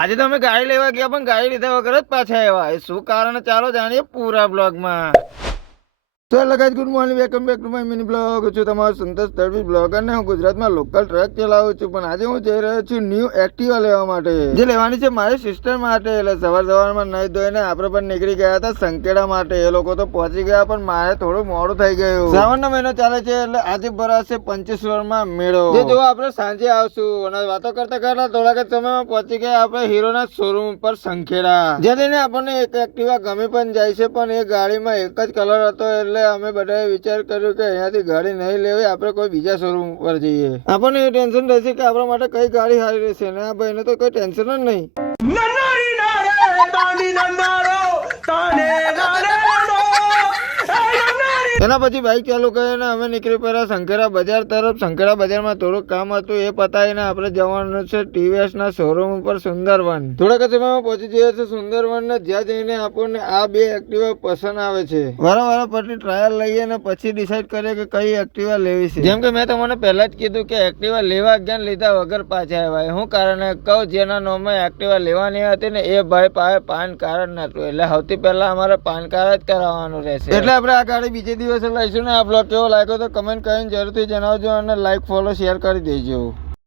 આજે તો અમે ગાડી લેવા ગયા પણ ગાડી લીધા વગર જ પાછા આવ્યા. એ શું કારણ ચાલો જાણીએ પૂરા બ્લોગમાં. તો hello guys, good morning, welcome back to my mini blog. છું તમારો સંતોષ તડવી બ્લોગર ને હું ગુજરાતમાં લોકલ ટ્રક ચલાવું છું. પણ આજે હું જઈ રહ્યો છું ન્યૂ એક્ટિવા લેવા માટે, જે લેવાની છે મારી સિસ્ટર માટે. એટલે સવારમાં નહીં ધોઈને આપણે પણ નીકળી ગયા હતા સંકેડા માટે. એ લોકો તો પહોંચી ગયા પણ મારે થોડું મોડું થઈ ગયું. શ્રાવણનો મહિનો ચાલે છે એટલે આજે ભરાશે પંચેશ્વરમાં મેળો. જે જો આપણે સાંજે આવશું અને વાતો કરતા કરતા થોડાક સમયમાં પહોંચી ગયા આપણે હીરોના શોરૂમ પર સંખેડા. જેને આપણને એક એક્ટિવા ગમી પણ જાય છે, પણ એ ગાડીમાં એક જ કલર હતો એટલે અમે બધાએ વિચાર કર્યો કે અહીંયાથી ગાડી નહીં લેવી, આપણે કોઈ બીજા શોરૂમ પર જઈએ. આપણને એ ટેન્શન રહેશે કે આપણા માટે કઈ ગાડી સારી રહેશે. ને આ ભાઈને તો કોઈ ટેન્શન જ નહીં. એના પછી બાઈક ચાલુ કરીને અમે નીકળી પડ્યા શંકરા બજાર તરફ. શંકરા બજારમાં થોડુંક કામ હતું, એ પતાવીને આપણે જવાનું છે ટીવીએસ ના શોરૂમ ઉપર સુંદરવન. થોડાક સમયમાં પહોંચી જઈએ છીએ સુંદરવન ને, જ્યાં જઈને આપણને આ બે એક્ટિવા પસંદ આવે છે. વારંવાર પછી ટ્રાયલ લઈએ ને પછી ડિસાઈડ કરીએ કે કઈ એક્ટિવા લેવી છે. જેમ કે મેં તમને પહેલા જ કીધું કે એક્ટિવા લેવા જ્ઞાન લીધા વગર પાછા આવ્યા. હું કારણ કહું, જેના નામે એક્ટિવા લેવાની હતી ને એ ભાઈ પાસે પાન કાર્ડ નતું, એટલે સૌથી પહેલા અમારે પાન કાર્ડ જ કરાવવાનું રહેશે. એટલે આપણે આ ગાડી બીજે દિવસે લઈશું ને. આ બ્લોગ કેવો લાગ્યો તો કમેન્ટ કરીને જરૂરથી જણાવજો અને લાઈક, ફોલો, શેર કરી દેજો.